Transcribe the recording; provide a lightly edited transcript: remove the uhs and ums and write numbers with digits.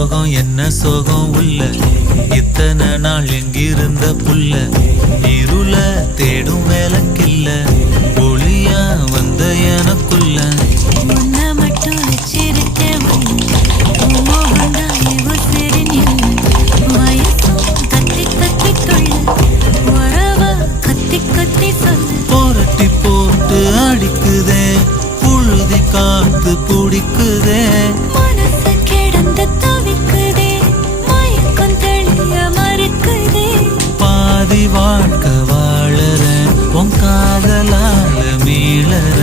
சோகம் என்ன சோகம் உள்ள இத்தனை நாள் எங்கிருந்த புல்ல இருள தேடும் வேலைக்கில்ல ஒளியா வந்த எனக்குள்ள உன்னை மட்டும் வச்சிருக்கேன் வயசும் கத்தி கத்தி தொள்ள உறவ கத்தி கத்தி சொல்ல போரட்டி போட்டு அடிக்குதே புழுதி காத்து பிடிக்குதே மனசு கிடந்து தவிக்குதே மயக்கம் தெளிய மறுக்குதே பாதி வாழ்க்கை வாழற உன் காதலால மீளற